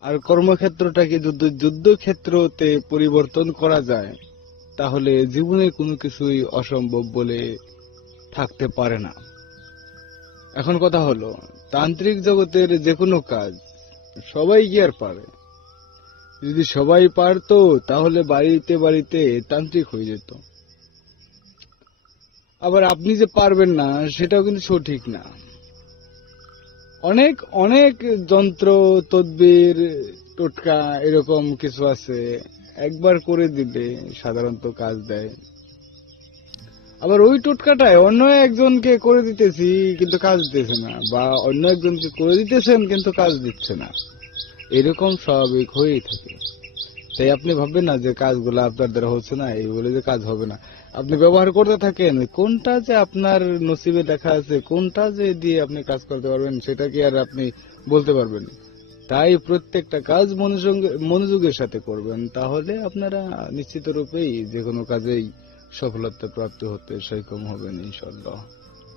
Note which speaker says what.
Speaker 1: আর কর্মক্ষেত্রটাকে যদি যুদ্ধক্ষেত্রতে পরিবর্তন করা যায়? তাহলে জীবনে কোনো কিছুই অসম্ভব বলে থাকতে পারে না। এখন কথা হলো, তান্ত্রিক জগতের যে কোনো কাজ সবাই কি আর পারে? যদি সবাই পারতো, তাহলে বাড়িতে বাড়িতে তান্ত্রিক হয়ে যেত। আবার আপনি যে পারবেন না, সেটাও কিন্তু সঠিক না। অনেক অনেক যন্ত্র, তদবির, টোটকা এরকম কিছু আছে। একবার করে দিলে সাধারণত কাজ দেয়। আবার ওই টোটকাটায় অন্য একজনকে করে দিতেছি, কিন্তু কাজ দিতেছে না। বা অন্য একজনকে করে দিতেছেন, কিন্তু কাজ দিচ্ছে না। এরকম স্বাভাবিক হয়েই থাকে। তাই আপনি ভাববেন না যে কাজগুলো আপনার দ্বারা হচ্ছে না, এই বলে যে কাজ হবে না। আপনি ব্যবহার করতে থাকেন, কোনটা যে আপনার নসিবে দেখা আছে, কোনটা যে দিয়ে আপনি কাজ করতে পারবেন, সেটা কি আর আপনি বলতে পারবেন তাই প্রত্যেকটা কাজ মনোযোগের সাথে করবেন, তাহলে আপনারা নিশ্চিত রূপেই যে কোনো কাজেই সফলতা প্রাপ্ত হতে সক্ষম হবেন ইনশাল্লাহ